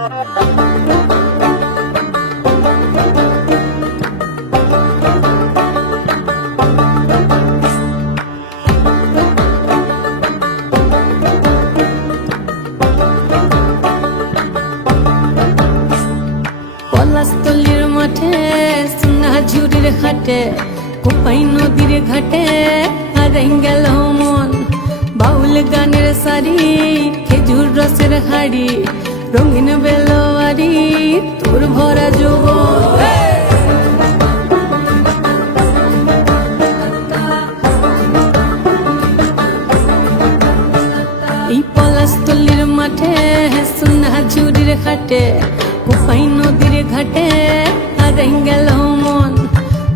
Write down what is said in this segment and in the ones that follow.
পলাশতলির মাঠে সোনা ঝুড়ির ঘাটে কোপাই নদীর ঘাটে হারাই গেল মন বাউল গানের সারি খেজুর রসের হাড়ি রঙিন বেলোয়ারি তোর ভরা যৌবন এই পলাশতলির মাঠে সোনা ঝুড়ির ঘাটে কোপাই নদীর ঘাটে হারাই গেল মন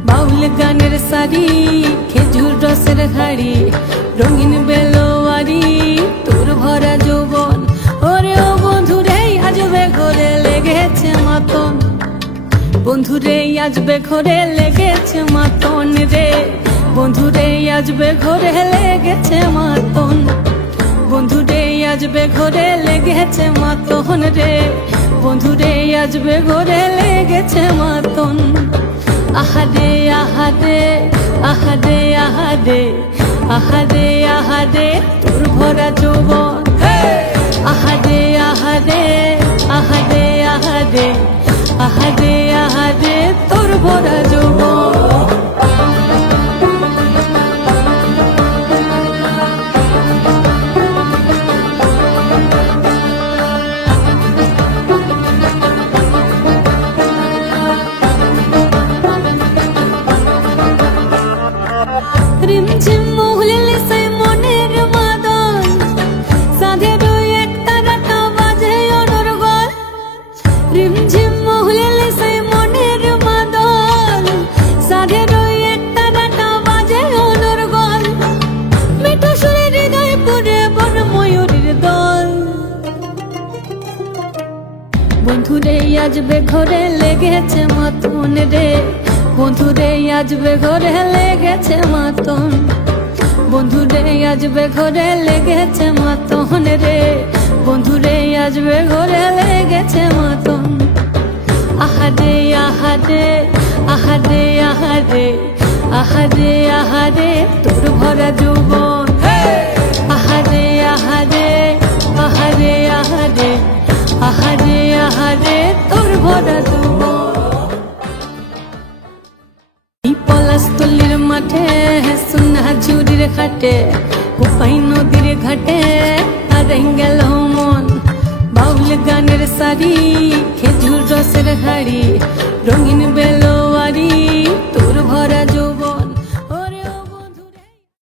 বাউল গানের সারি খেজুর রসের হাড়ি রঙিন বেলোয়ারি তোর ভরা যৌবন ওরে ও বন্ধুরে আজবে ঘরে লেগেছে মাতন বন্ধুরে আজবে ঘরে লেগেছে মাতন রে বন্ধুরে আজবে ঘরে লেগেছে মাতন বন্ধুরে আজবে ঘরে লেগেছে মাতন রে বন্ধুরে আজবে ঘরে লেগেছে মাতন আহারে আহারে আহারে আহারে আহারে আহারে তোর ভরা যৌবন আহারে আহারে আহারে আহারে আহারে আহারে তোর ভরা যৌবন রিমঝিম মহুলিলে সে মনের মাদন সাধের এক তারাটা বাজে অনর্গল রিমঝিম মহুলিলে সে মনের মাদন সাধের এক তারাটা বাজে অনর্গল মিঠু সুরে হৃদয় পুরে বন ময়ূরের দল বন্ধুরে আজবে ঘরে লেগেছে মাতন রে বন্ধুরে আজবে ঘরে লেগেছে মাতন বন্ধুরে আজবে ঘরে লেগেছে মাতন রে বন্ধুরে আজবে ঘরে লেগেছে মাতন আহারে আহারে আহারে আহারে আহারে আহারে তোর ভরা যৌবন আহারে আহারে আহারে আহারে আহারে আহারে তোর ভরা যৌবন পলাশতলির মাঠে সোনা ঝুড়ির ঘাটে কোপাই নদীর ঘাটে হারাই গেল মন বাউল গানের সারি খেজুর রসের হাড়ি রঙিন বেল